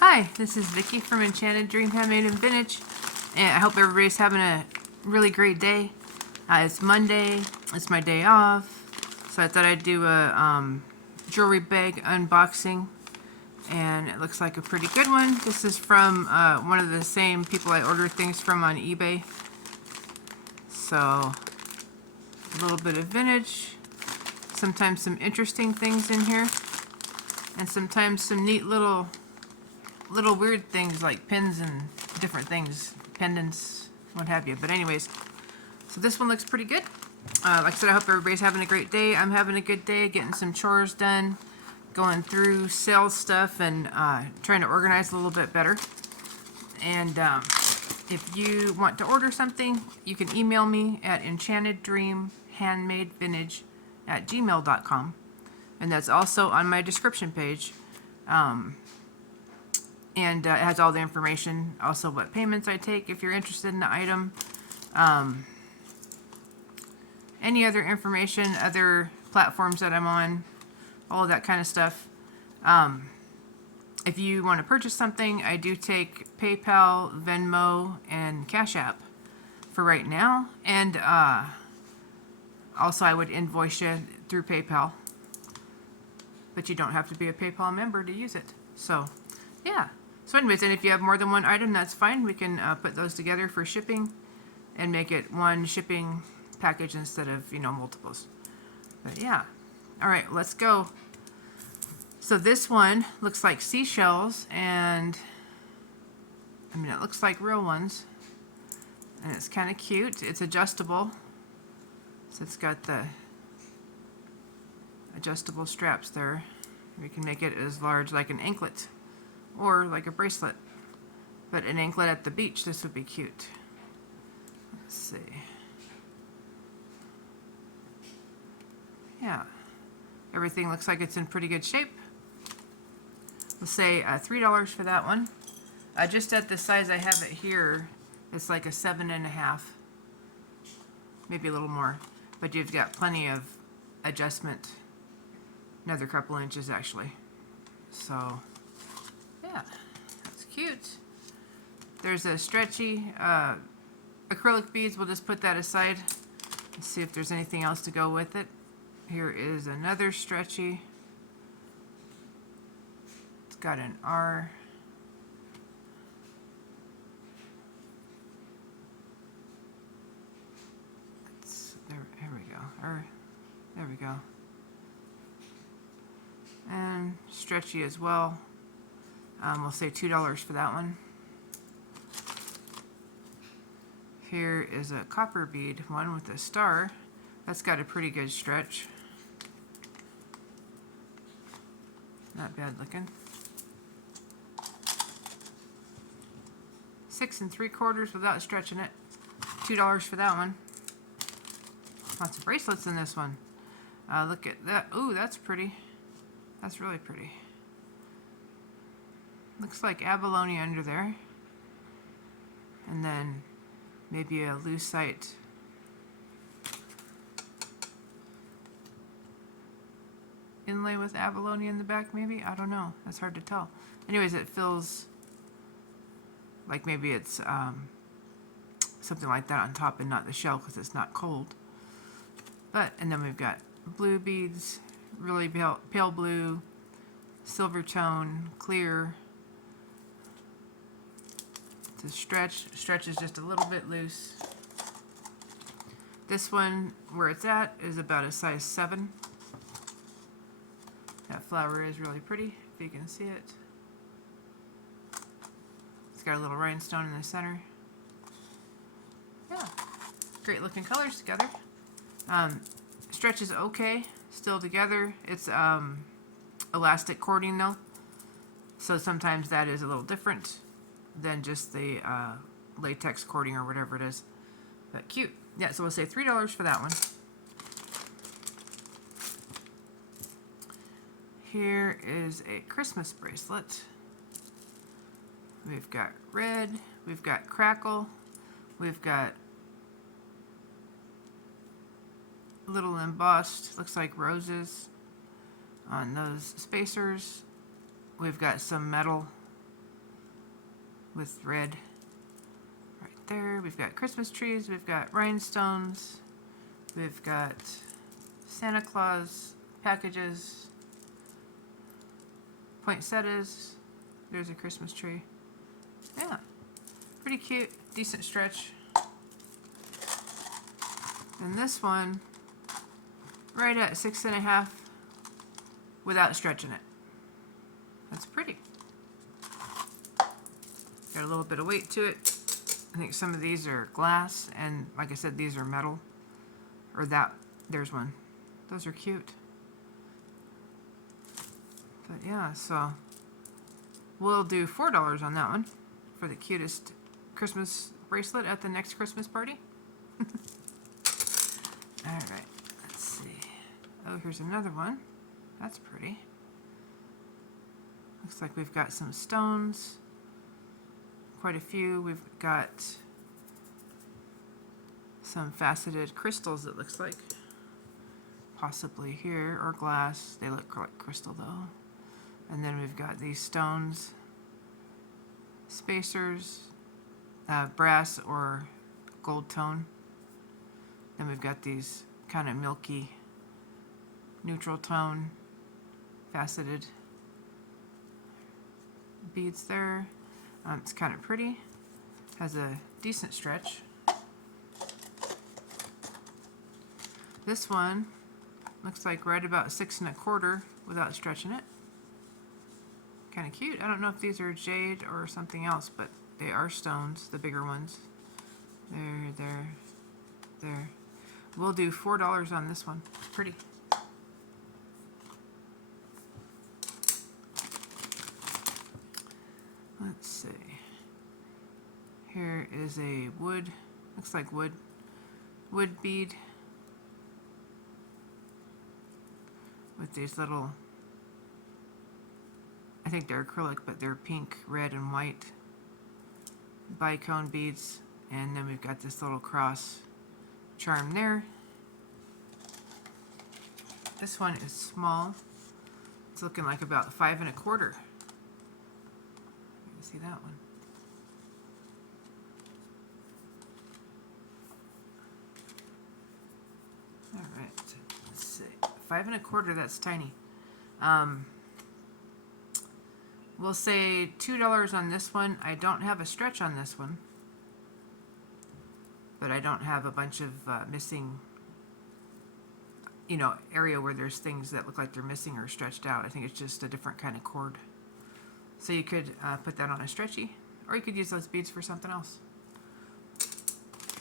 Hi, this is Vicky from Enchanted Dream Handmade and Vintage, and I hope everybody's having a really great day. It's Monday, it's my day off, so I thought I'd do a jewelry bag unboxing, and it looks like a pretty good one. This is from one of the same people I order things from on eBay. So, a little bit of vintage, sometimes some interesting things in here, and sometimes some neat little weird things like pins and different things, pendants, what have you. But anyways, so this one looks pretty good. Like I said, I hope everybody's having a great day. I'm having a good day, getting some chores done, going through sales stuff, and trying to organize a little bit better. And if you want to order something, you can email me at enchanteddreamhandmadevintage@gmail.com, and that's also on my description page. And it has all the information, also what payments I take if you're interested in the item, any other information, other platforms that I'm on, all of that kind of stuff. If you want to purchase something, I do take PayPal, Venmo, and Cash App for right now. And also I would invoice you through PayPal, but you don't have to be a PayPal member to use it. So, yeah. So anyways, and if you have more than one item, that's fine. We can put those together for shipping and make it one shipping package instead of, multiples. But yeah. All right, let's go. So this one looks like seashells, and it looks like real ones. And it's kind of cute. It's adjustable. So it's got the adjustable straps there. We can make it as large like an anklet, or like a bracelet, but an anklet at the beach, this would be cute. Let's see. Yeah, everything looks like it's in pretty good shape. We'll say $3 for that one. Just at the size I have it here, it's like a 7.5, maybe a little more, but you've got plenty of adjustment, another couple inches actually. So yeah, that's cute. There's a stretchy acrylic beads. We'll just put that aside and see if there's anything else to go with it. Here is another stretchy. It's got an R. There we go. There we go. And stretchy as well. We'll say $2 for that one. Here is a copper bead, one with a star. That's got a pretty good stretch. Not bad looking. 6 3/4 without stretching it. $2 for that one. Lots of bracelets in this one. Look at that. Ooh, that's pretty. That's really pretty. Looks like abalone under there. And then maybe a lucite inlay with abalone in the back, maybe? I don't know. That's hard to tell. Anyways, it feels like maybe it's something like that on top and not the shell because it's not cold. But, and then we've got blue beads, really pale blue, silver tone, clear. To stretch is just a little bit loose. This one, where it's at, is about a size 7. That flower is really pretty, if you can see it. It's got a little rhinestone in the center. Yeah, great looking colors together. Stretch is okay, still together. It's elastic cording though, so sometimes that is a little different than just the latex cording or whatever it is. But cute. Yeah, so we'll say $3 for that one. Here is a Christmas bracelet. We've got red, we've got crackle, we've got little embossed, looks like roses on those spacers. We've got some metal with red right there. We've got Christmas trees, we've got rhinestones, we've got Santa Claus packages, poinsettias. There's a Christmas tree. Yeah, pretty cute, decent stretch. And this one, right at 6.5 without stretching it. That's pretty. Got a little bit of weight to it. I think some of these are glass, and like I said, these are metal. Or that, there's one. Those are cute. But yeah, so we'll do $4 on that one for the cutest Christmas bracelet at the next Christmas party. Alright, let's see. Oh, here's another one. That's pretty. Looks like we've got some stones. Quite a few. We've got some faceted crystals, it looks like. Possibly here, or glass. They look like crystal though. And then we've got these stones, spacers, brass or gold tone. Then we've got these kind of milky neutral tone faceted beads there. It's kind of pretty. Has a decent stretch. This one looks like right about 6.25 without stretching it. Kind of cute. I don't know if these are jade or something else, but they are stones, the bigger ones. There. We'll do $4 on this one. Pretty. Let's see. Here is a wood, looks like wood bead with these little, I think they're acrylic, but they're pink, red, and white bicone beads. And then we've got this little cross charm there. This one is small. It's looking like about 5.25. You can see that one. All right, let's see. 5.25, that's tiny. We'll say $2 on this one. I don't have a stretch on this one, but I don't have a bunch of missing, area where there's things that look like they're missing or stretched out. I think it's just a different kind of cord. So you could put that on a stretchy, or you could use those beads for something else.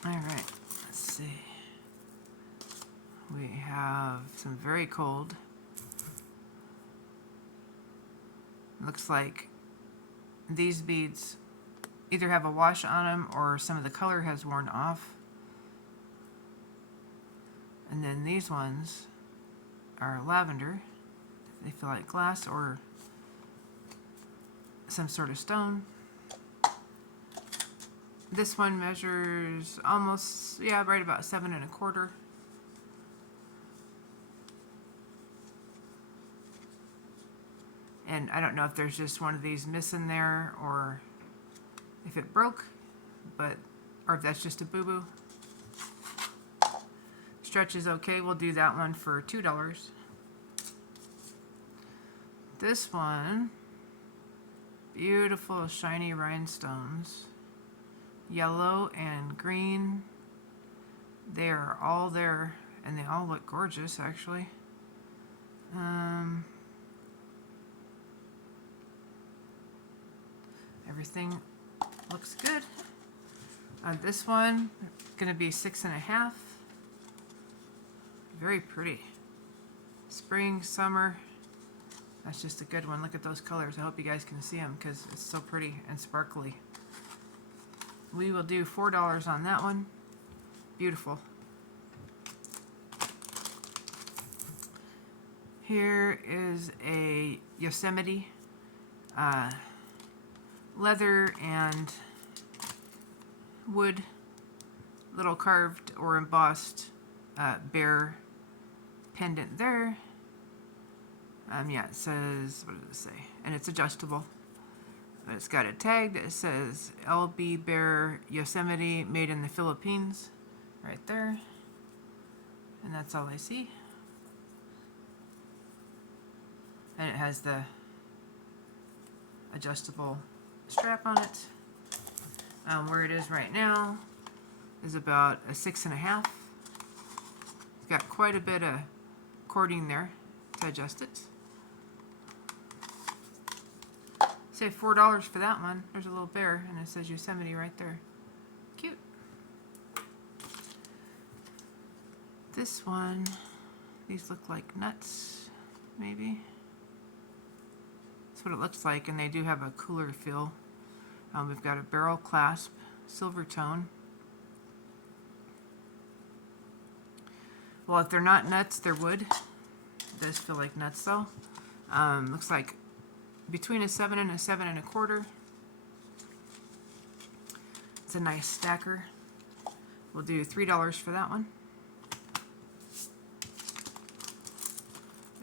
All right, let's see. We have some very cold. Looks like these beads either have a wash on them or some of the color has worn off. And then these ones are lavender. They feel like glass or some sort of stone. This one measures almost, right about 7.25. And I don't know if there's just one of these missing there or if it broke, or if that's just a boo-boo. Stretch is okay. We'll do that one for $2. This one, beautiful shiny rhinestones, yellow and green. They are all there, and they all look gorgeous, actually. Everything looks good. This one, gonna be 6.5. Very pretty. Spring, summer. That's just a good one. Look at those colors. I hope you guys can see them because it's so pretty and sparkly. We will do $4 on that one. Beautiful. Here is a Yosemite leather and wood, little carved or embossed bear pendant there. Yeah, it says, what does it say? And it's adjustable. But it's got a tag that says LB Bear Yosemite, made in the Philippines, right there. And that's all I see. And it has the adjustable strap on it. Where it is right now is about a 6.5. It's got quite a bit of cording there to adjust it. Say $4 for that one. There's a little bear and it says Yosemite right there. Cute. This one, these look like nuts, maybe. That's what it looks like, and they do have a cooler feel. We've got a barrel clasp, silver tone. Well, if they're not nuts, they're wood. It does feel like nuts though. Looks like between a 7 and a 7.25. It's a nice stacker. We'll do $3 for that one.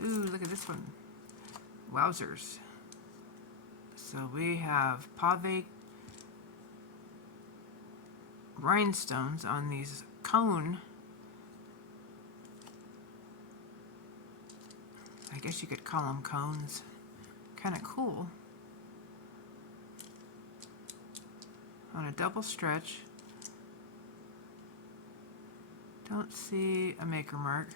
Ooh, look at this one. Wowzers. So we have pave rhinestones on these cone. I guess you could call them cones. Kind of cool. On a double stretch. Don't see a maker mark.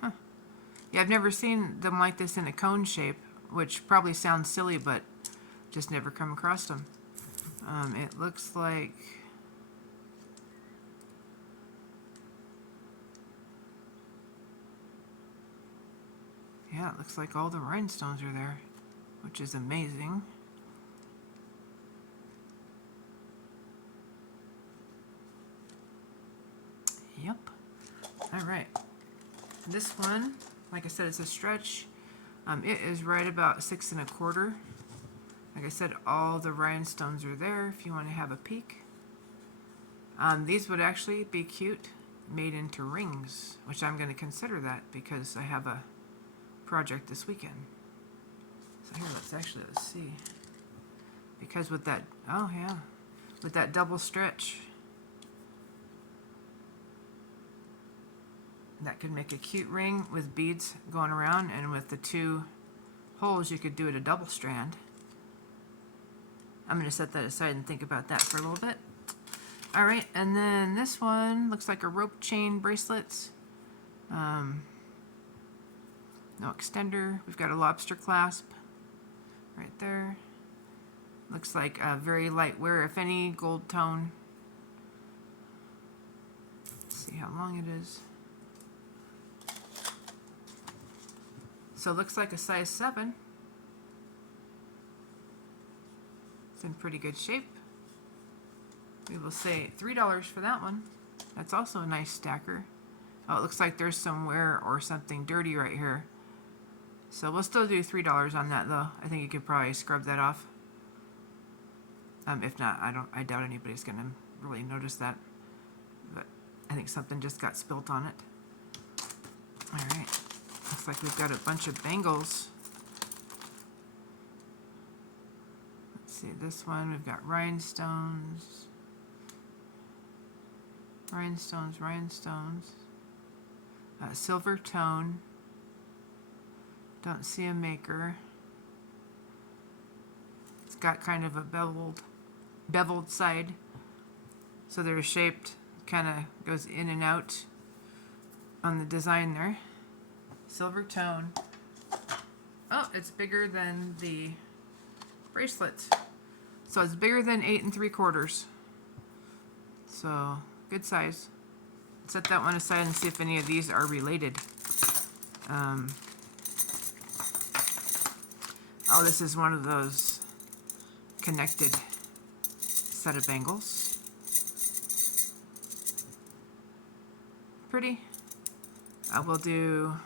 Huh. Yeah, I've never seen them like this in a cone shape, which probably sounds silly, but just never come across them. It looks like yeah, it looks like all the rhinestones are there, which is amazing. Yep. All right. This one, like I said, it's a stretch. It is right about 6.25. Like I said, all the rhinestones are there if you want to have a peek. These would actually be cute made into rings, which I'm going to consider that because I have a project this weekend. So here, let's see. Because with that, oh yeah, with that double stretch, that could make a cute ring with beads going around, and with the 2 holes you could do it a double strand. I'm going to set that aside and think about that for a little bit. Alright, and then this one looks like a rope chain bracelets. No extender. We've got a lobster clasp right there. Looks like a very light wear, if any, gold tone. Let's see how long it is. So it looks like a size 7. It's in pretty good shape. We will say $3 for that one. That's also a nice stacker. Oh, it looks like there's some wear or something dirty right here. So we'll still do $3 on that though. I think you could probably scrub that off. If not, I doubt anybody's gonna really notice that. But I think something just got spilt on it. Alright. Looks like we've got a bunch of bangles. Let's see, this one, we've got rhinestones. Rhinestones. Silver tone. Don't see a maker. It's got kind of a beveled side. So they're shaped, kind of goes in and out on the design there. Silver tone. Oh, it's bigger than the bracelet. So it's bigger than 8 3/4. So good size. Set that one aside and see if any of these are related. Oh, this is one of those connected set of bangles. Pretty. We'll do,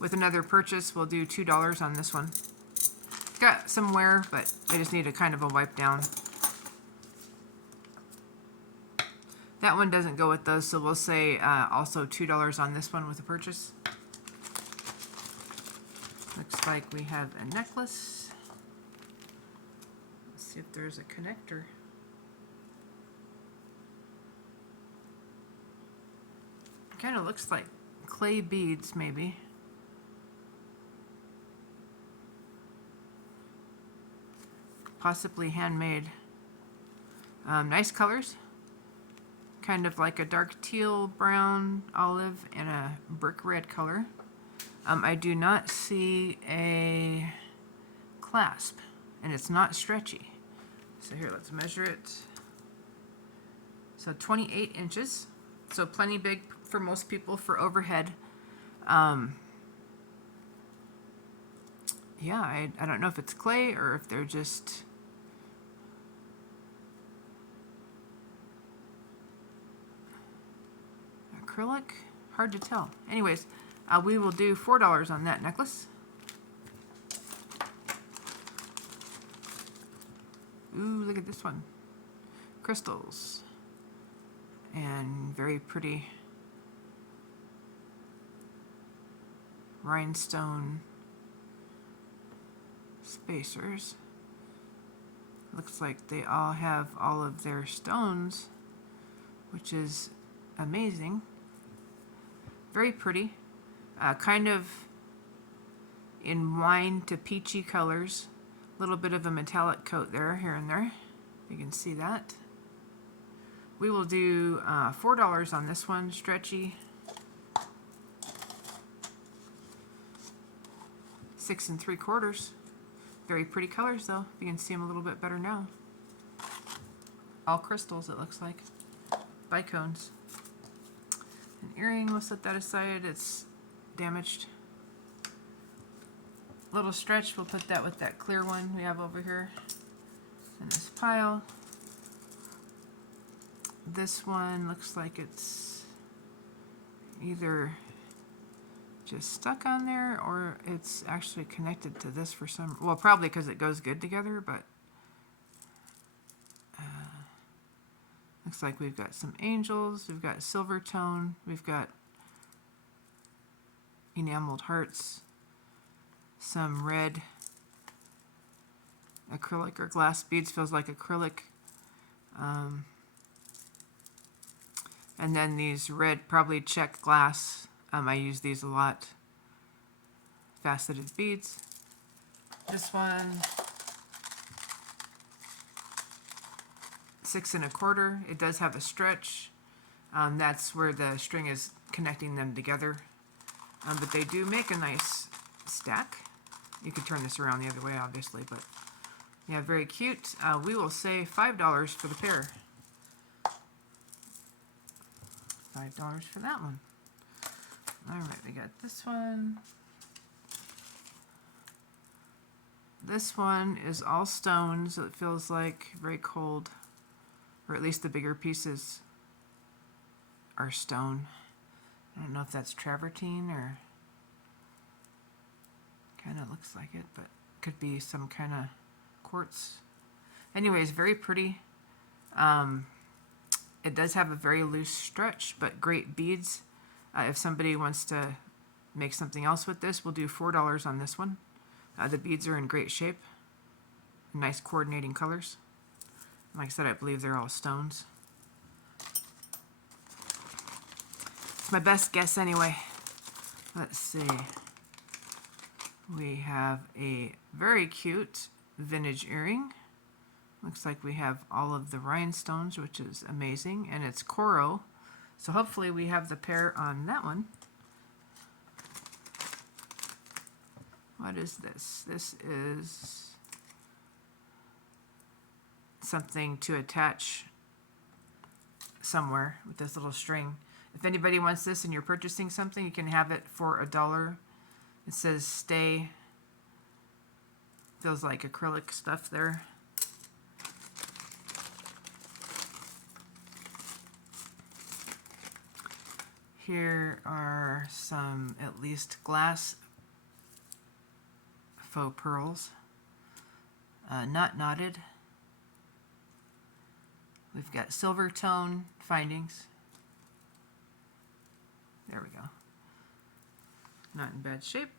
with another purchase, we'll do $2 on this one. Got some wear, but I just need a kind of a wipe down. That one doesn't go with those, so we'll say also $2 on this one with a purchase. Looks like we have a necklace. Let's see if there's a connector. Kind of looks like clay beads, maybe. Possibly handmade. Nice colors. Kind of like a dark teal, brown, olive, and a brick red color. I do not see a clasp, and it's not stretchy. So here, let's measure it. So 28 inches, so plenty big for most people for overhead. Yeah, I don't know if it's clay or if they're just acrylic. Hard to tell. Anyways, we will do $4 on that necklace. Ooh, look at this one. Crystals. And very pretty rhinestone spacers. Looks like they all have all of their stones, which is amazing. Very pretty. Kind of in wine to peachy colors. A little bit of a metallic coat there, here and there. You can see that. We will do $4 on this one, stretchy. 6 3/4. Very pretty colors though. You can see them a little bit better now. All crystals, it looks like. Bicones. An earring, we'll set that aside. It's damaged. Little stretch, we'll put that with that clear one we have over here in this pile. This one looks like it's either just stuck on there or it's actually connected to this for some, well, probably because it goes good together, but looks like we've got some angels, we've got silver tone, we've got enameled hearts, some red acrylic or glass beads, feels like acrylic. And then these red, probably check glass. I use these a lot. Faceted beads. This one, 6 1/4. It does have a stretch. That's where the string is connecting them together. But they do make a nice stack. You could turn this around the other way, obviously, but yeah, very cute. We will say $5 for the pair. $5 for that one. All right, we got this one. This one is all stones. It feels like very cold, or at least the bigger pieces are stone. I don't know if that's travertine or kind of looks like it, but could be some kind of quartz. Anyways, very pretty. It does have a very loose stretch, but great beads. If somebody wants to make something else with this, we'll do $4 on this one. The beads are in great shape. Nice coordinating colors. Like I said, I believe they're all stones. It's my best guess anyway. Let's see. We have a very cute vintage earring. Looks like we have all of the rhinestones, which is amazing, and it's coral. So hopefully we have the pair on that one. What is this? This is something to attach somewhere with this little string. If anybody wants this and you're purchasing something, you can have it for $1. It says stay. Feels like acrylic stuff there. Here are some, at least, glass faux pearls. Not knotted. We've got silver tone findings. There we go. Not in bad shape.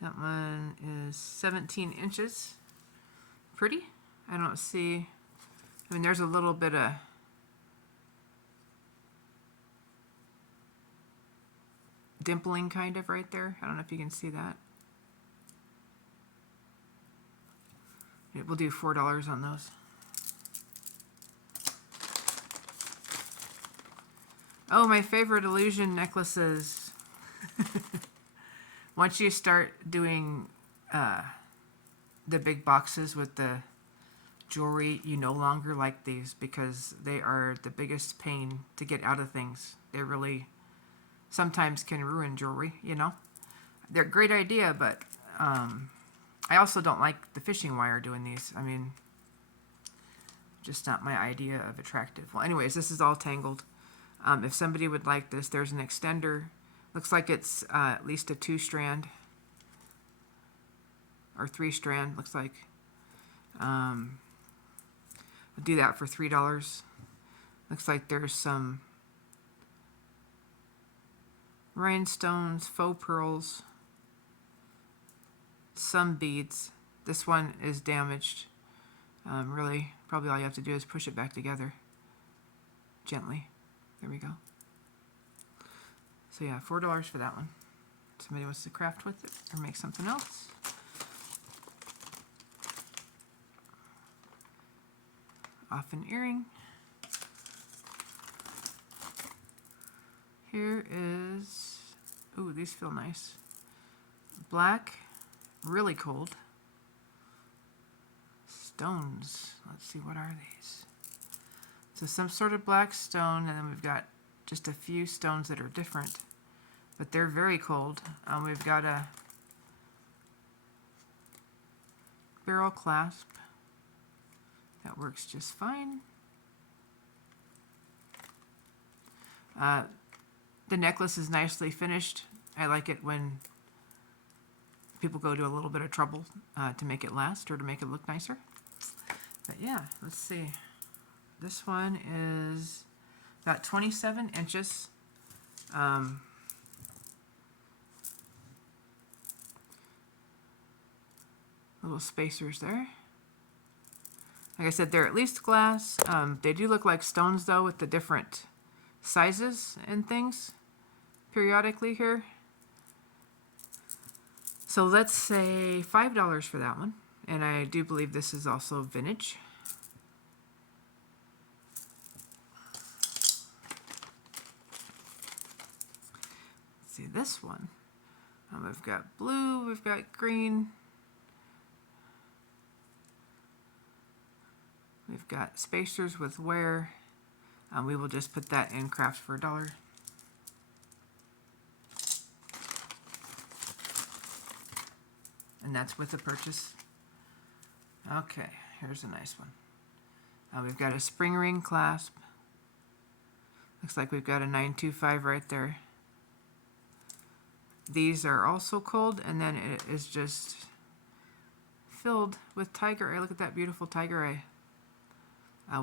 That one is 17 inches. Pretty. I don't see, I mean, there's a little bit of dimpling kind of right there. I don't know if you can see that. We'll do $4 on those. Oh, my favorite illusion necklaces. Once you start doing the big boxes with the jewelry, you no longer like these because they are the biggest pain to get out of things. They really sometimes can ruin jewelry, you know. They're a great idea, but I also don't like the fishing wire doing these. I mean, just not my idea of attractive. Well, anyways, this is all tangled. If somebody would like this, there's an extender. Looks like it's at least a 2-strand or 3-strand, looks like. I'll do that for $3. Looks like there's some rhinestones, faux pearls, some beads. This one is damaged. Really, probably all you have to do is push it back together gently. There we go. So yeah, $4 for that one. Somebody wants to craft with it or make something else. Off an earring. Here is, ooh, these feel nice. Black, really cold. Stones. Let's see, what are these? So some sort of black stone, and then we've got just a few stones that are different, but they're very cold. We've got a barrel clasp. That works just fine. The necklace is nicely finished. I like it when people go to a little bit of trouble to make it last or to make it look nicer. But yeah, let's see. This one is about 27 inches. Little spacers there. Like I said, they're at least glass. They do look like stones though, with the different sizes and things periodically here. So let's say $5 for that one. And I do believe this is also vintage. Let's see this one. We've got blue, we've got green. We've got spacers with wear. We will just put that in craft for $1. And that's with the purchase. Okay, here's a nice one. We've got a spring ring clasp. Looks like we've got a 925 right there. These are also cold, and then it is just filled with tiger eye. Look at that beautiful tiger eye.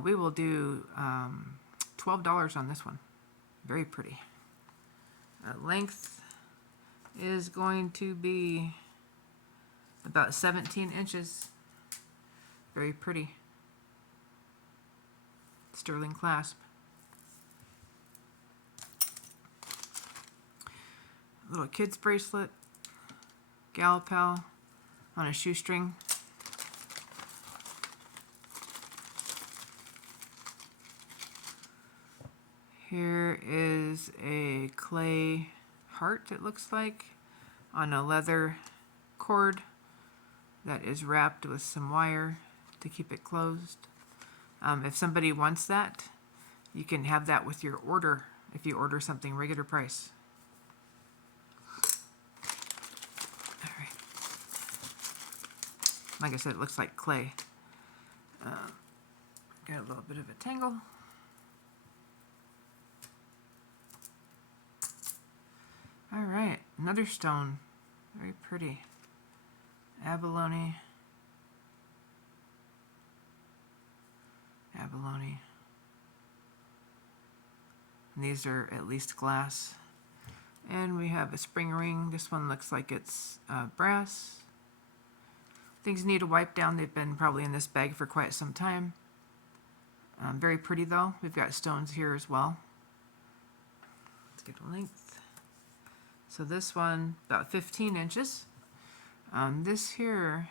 We will do $12 on this one. Very pretty. Length is going to be about 17 inches. Very pretty. Sterling clasp. Little kid's bracelet. Gal Pal on a shoestring. Here is a clay heart, it looks like, on a leather cord that is wrapped with some wire to keep it closed. If somebody wants that, you can have that with your order if you order something regular price. All right. Like I said, it looks like clay. Got a little bit of a tangle. All right, another stone, very pretty. Abalone. Abalone. And these are at least glass. And we have a spring ring. This one looks like it's brass. Things need a wipe down. They've been probably in this bag for quite some time. Very pretty though. We've got stones here as well. Let's get a length. So this one, about 15 inches. This here,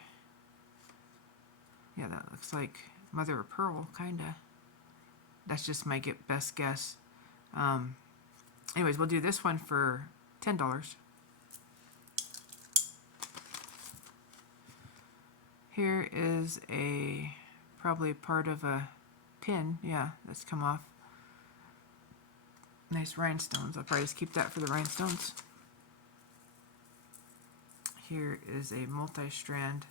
yeah, that looks like mother of pearl, kinda. That's just my best guess. Anyways, we'll do this one for $10. Here is probably part of a pin. Yeah, that's come off. Nice rhinestones. I'll probably just keep that for the rhinestones. Here is a multi-strand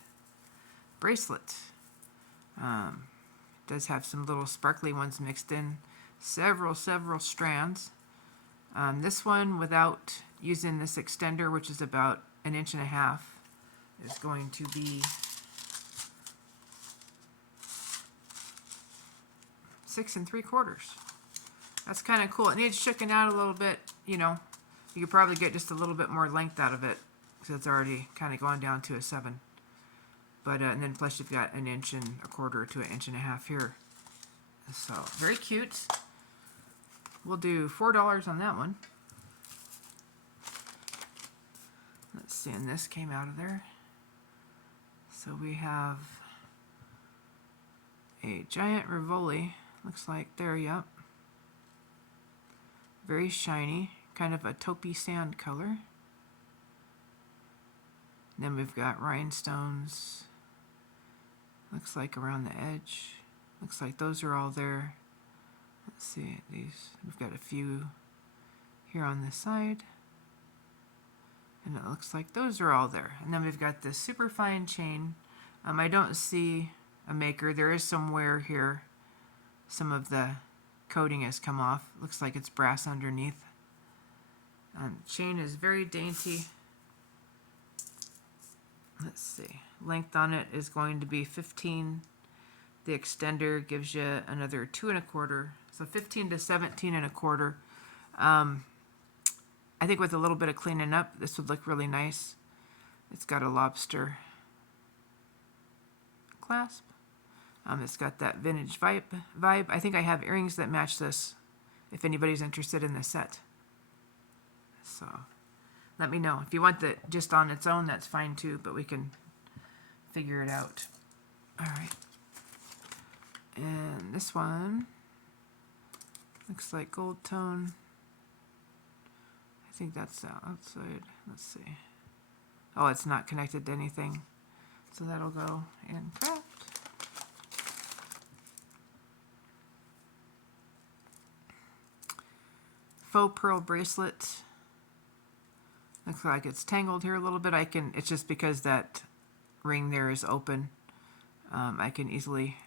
bracelet. Does have some little sparkly ones mixed in. Several strands. This one, without using this extender, which is about 1.5 inches, is going to be 6 3/4. That's kind of cool. It needs shooken out a little bit, you know. You could probably get just a little bit more length out of it because it's already kind of going down to a 7. But and then plus you've got 1 1/4 to 1.5 inches here. So very cute. We'll do $4 on that one. Let's see, and this came out of there. So we have a giant Rivoli. Looks like there, yep. Very shiny, kind of a taupey sand color. Then we've got rhinestones. Looks like around the edge. Looks like those are all there. Let's see, these, we've got a few here on this side. And it looks like those are all there. And then we've got this super fine chain. I don't see a maker. There is some wear here. Some of the coating has come off. Looks like it's brass underneath. Chain is very dainty. Let's see. Length on it is going to be 15. The extender gives you another 2 1/4. So 15 to 17 1/4. I think with a little bit of cleaning up, this would look really nice. It's got a lobster clasp. It's got that vintage vibe. I think I have earrings that match this, if anybody's interested in the set. So let me know. If you want it just on its own, that's fine too, but we can figure it out. All right. And this one looks like gold tone. I think that's the outside. Let's see. Oh, it's not connected to anything. So that'll go in craft. Faux pearl bracelet. Looks like it's tangled here a little bit. It's just because that ring there is open. I can easily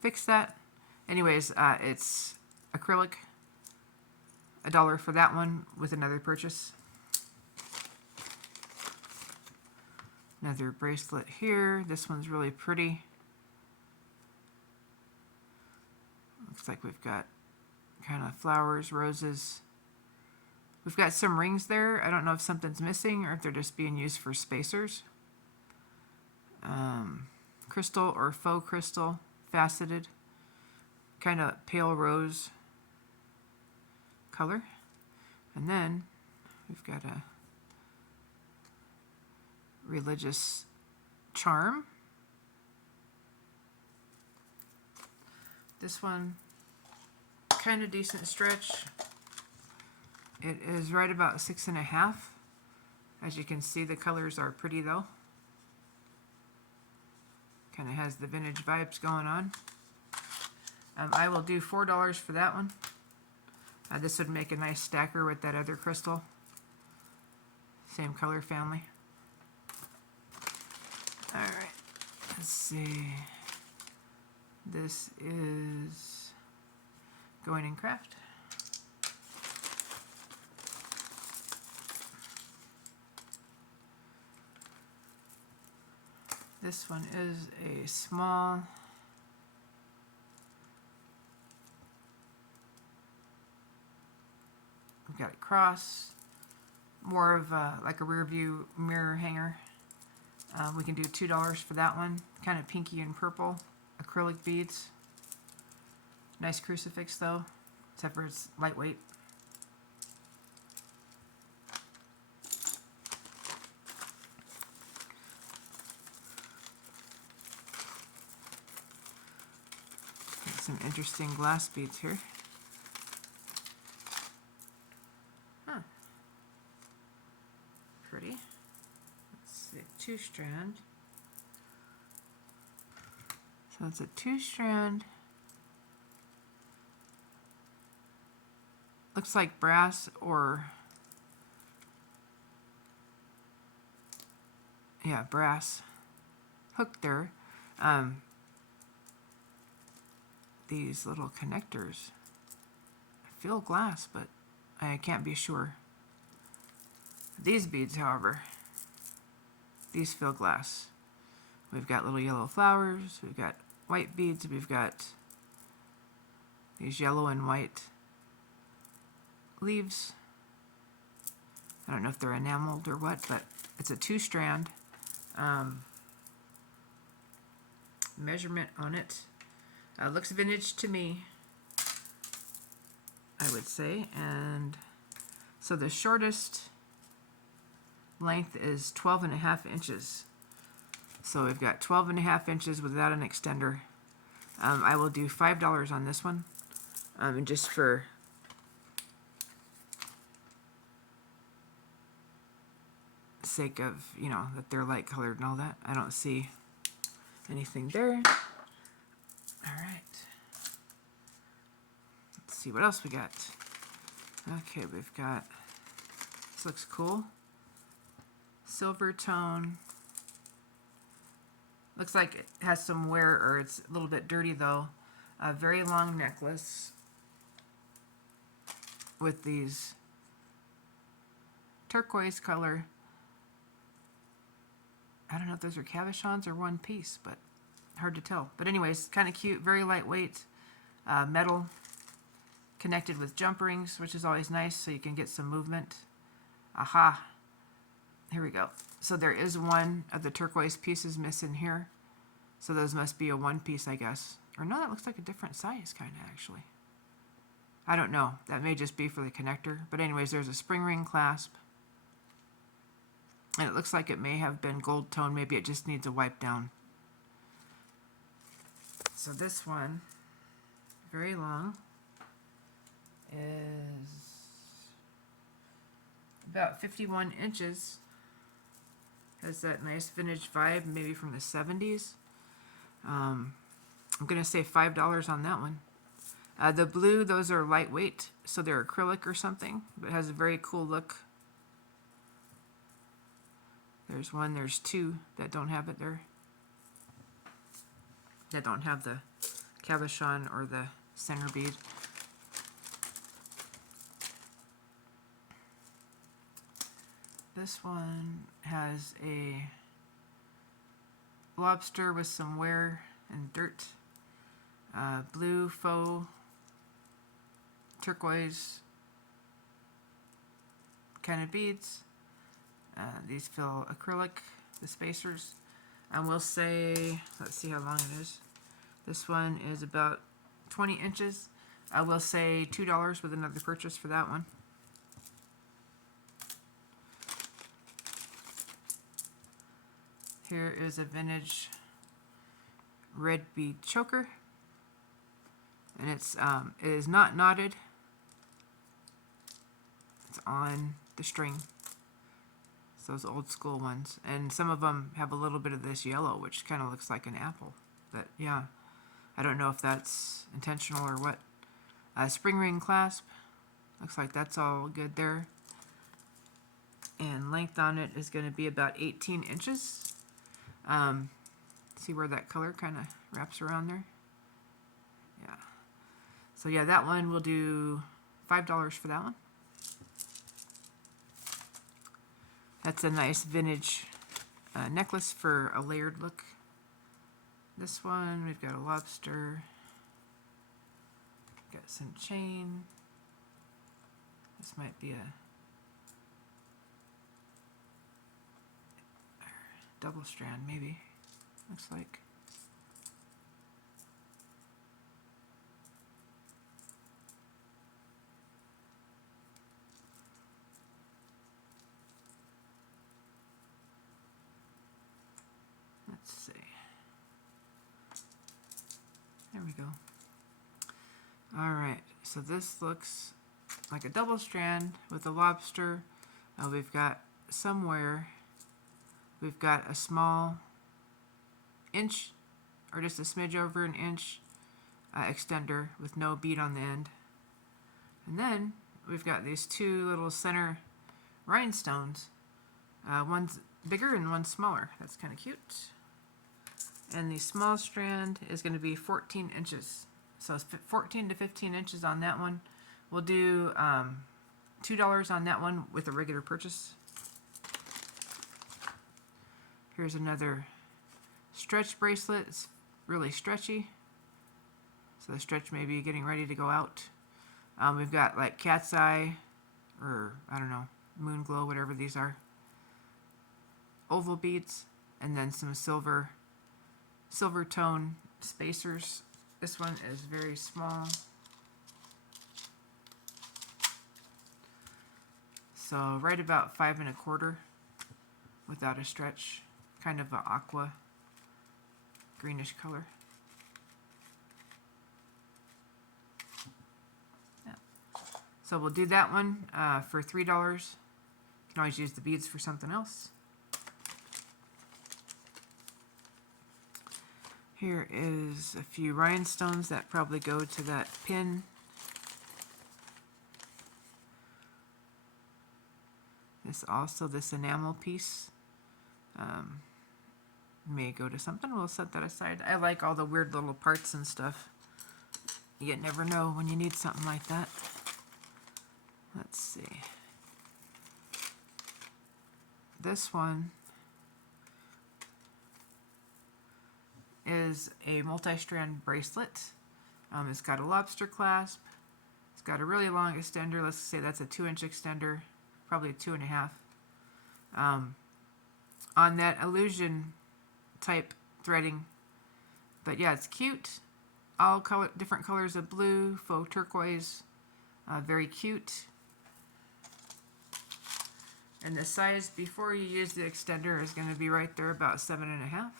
fix that. Anyways, it's acrylic. $1 for that one with another purchase. Another bracelet here. This one's really pretty. Looks like we've got kind of flowers, roses. We've got some rings there. I don't know if something's missing or if they're just being used for spacers. Crystal or faux crystal, faceted, kind of pale rose color. And then we've got a religious charm. This one, kind of decent stretch. It is right about 6 1/2. As you can see, the colors are pretty though. Kind of has the vintage vibes going on. I will do $4 for that one. This would make a nice stacker with that other crystal. Same color family. Alright, let's see. This is going in craft. This one is a small We've got a cross, more of like a rear view mirror hanger. We can do $2 for that one. Kind of pinky and purple, acrylic beads. Nice crucifix though, except for it's lightweight. Some interesting glass beads here. Huh. Pretty. Let's see, 2-strand. So it's a 2-strand. Looks like brass or, yeah, brass hook there. These little connectors. I feel glass, but I can't be sure. These beads, however, these feel glass. We've got little yellow flowers, we've got white beads, we've got these yellow and white leaves. I don't know if they're enameled or what, but it's a 2-strand. Measurement on it. Looks vintage to me, I would say. And so the shortest length is 12.5 inches. So we've got 12.5 inches without an extender. I will do $5 on this one. And just for sake of, you know, that they're light colored and all that. I don't see anything there. All right. Let's see what else we got. Okay, we've got, this looks cool. Silver tone. Looks like it has some wear, or it's a little bit dirty though. A very long necklace with these turquoise color. I don't know if those are cabochons or one piece, but hard to tell. But anyways, kind of cute, very lightweight, metal, connected with jump rings, which is always nice, so you can get some movement. Aha, here we go. So there is one of the turquoise pieces missing here. So those must be a one piece, I guess. Or no, that looks like a different size, kind of, actually. I don't know. That may just be for the connector. But anyways, there's a spring ring clasp. And it looks like it may have been gold tone. Maybe it just needs a wipe down. So this one, very long, is about 51 inches. Has that nice vintage vibe, maybe from the 70s. I'm going to say $5 on that one. The blue, those are lightweight, so they're acrylic or something, but it has a very cool look. There's one, there's two that don't have it there. That don't have the cabochon or the center bead. This one has a lobster with some wear and dirt. Blue faux turquoise kind of beads. These feel acrylic, the spacers. And we'll say, let's see how long it is. This one is about 20 inches. I will say $2 with another purchase for that one. Here is a vintage red bead choker. And it is not knotted. It's on the string. It's those old school ones. And some of them have a little bit of this yellow, which kind of looks like an apple. But yeah, I don't know if that's intentional or what. Spring ring clasp. Looks like that's all good there. And length on it is going to be about 18 inches. See where that color kind of wraps around there? Yeah. So yeah, that one we'll do $5 for that one. That's a nice vintage necklace for a layered look. This one, we've got a lobster. Got some chain. This might be a double strand, maybe. Looks like. Let's see. There we go. All right, so this looks like a double strand with a lobster. We've got somewhere, we've got a small inch or just a smidge over an inch extender with no bead on the end. And then we've got these two little center rhinestones. One's bigger and one's smaller. That's kind of cute. And the small strand is going to be 14 inches. So it's 14 to 15 inches on that one. We'll do $2 on that one with a regular purchase. Here's another stretch bracelet. It's really stretchy. So the stretch may be getting ready to go out. We've got like cat's eye, or I don't know, moon glow, whatever these are. Oval beads, and then some silver tone spacers. This one is very small. So right about 5 1/4 without a stretch. Kind of an aqua greenish color. Yeah. So we'll do that one for $3. You can always use the beads for something else. Here is a few rhinestones that probably go to that pin. This enamel piece may go to something. We'll set that aside. I like all the weird little parts and stuff. You never know when you need something like that. Let's see. This one is a multi-strand bracelet. It's got a lobster clasp. It's got a really long extender. Let's say that's a 2-inch extender, probably a 2.5. On that illusion type threading. But yeah, it's cute. All different colors of blue, faux turquoise. Very cute. And the size before you use the extender is going to be right there, about 7.5.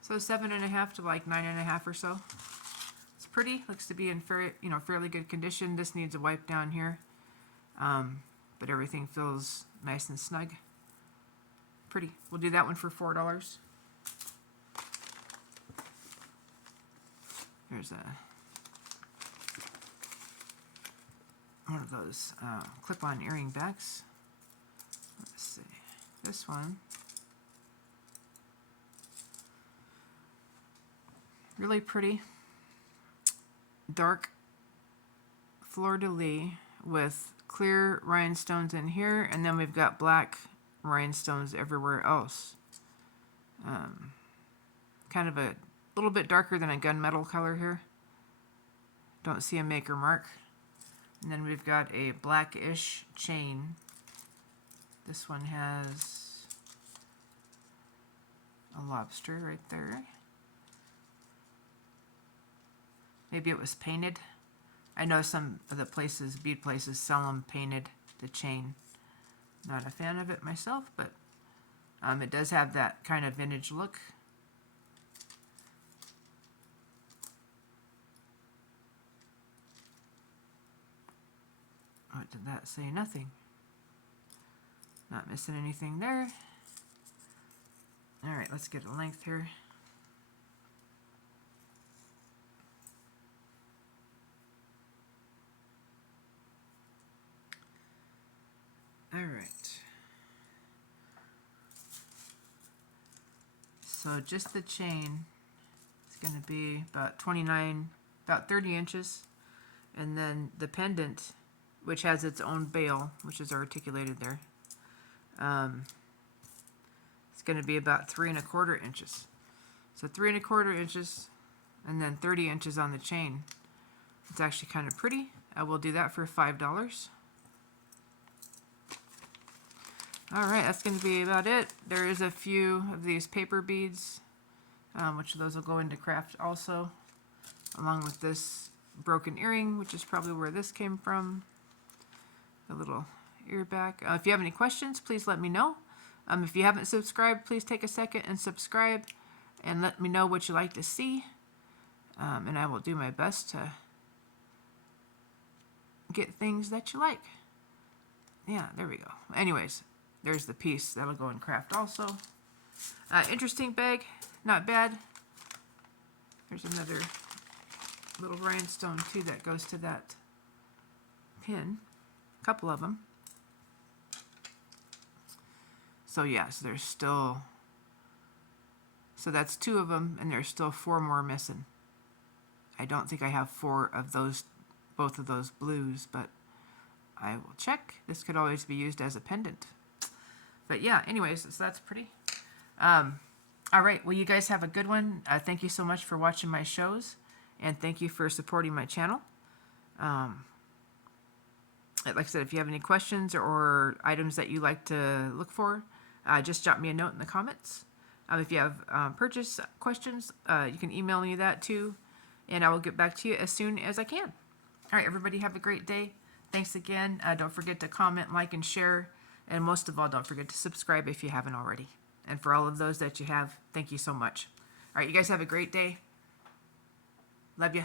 So 7.5 to like 9.5 or so. It's pretty. Looks to be in fairly good condition. This needs a wipe down here, but everything feels nice and snug. Pretty. We'll do that one for $4. Here's one of those clip-on earring backs. Let's see. This one. Really pretty. Dark fleur-de-lis with clear rhinestones in here, and then we've got black rhinestones everywhere else. Kind of a little bit darker than a gunmetal color here. Don't see a maker mark. And then we've got a blackish chain. This one has a lobster right there. Maybe it was painted. I know some of the places, bead places, sell them painted, the chain. Not a fan of it myself, but it does have that kind of vintage look. What did that say? Nothing. Not missing anything there. All right, let's get a length here. All right. So just the chain is going to be about 30 inches. And then the pendant, which has its own bail, which is articulated there, it's going to be about 3 1/4 inches. So 3 1/4 inches, and then 30 inches on the chain. It's actually kind of pretty. I will do that for $5. All right, that's going to be about it. There is a few of these paper beads, which those will go into craft also, along with this broken earring, which is probably where this came from. A little ear back. If you have any questions, please let me know. If you haven't subscribed, please take a second and subscribe and let me know what you like to see. And I will do my best to get things that you like. Yeah, there we go. Anyways, there's the piece. That'll go in craft also. Interesting bag. Not bad. There's another little rhinestone too that goes to that pin. A couple of them. So yes, there's still, so that's 2 of them, and there's still 4 more missing. I don't think I have 4 of those, both of those blues, but I will check. This could always be used as a pendant. But yeah, anyways, so that's pretty. All right, well, you guys have a good one. Thank you so much for watching my shows, and thank you for supporting my channel. Like I said, if you have any questions or items that you like to look for, just drop me a note in the comments. If you have purchase questions, you can email me that too, and I will get back to you as soon as I can. All right, everybody have a great day. Thanks again. Don't forget to comment, like, and share. And most of all, don't forget to subscribe if you haven't already. And for all of those that you have, thank you so much. All right, you guys have a great day. Love you.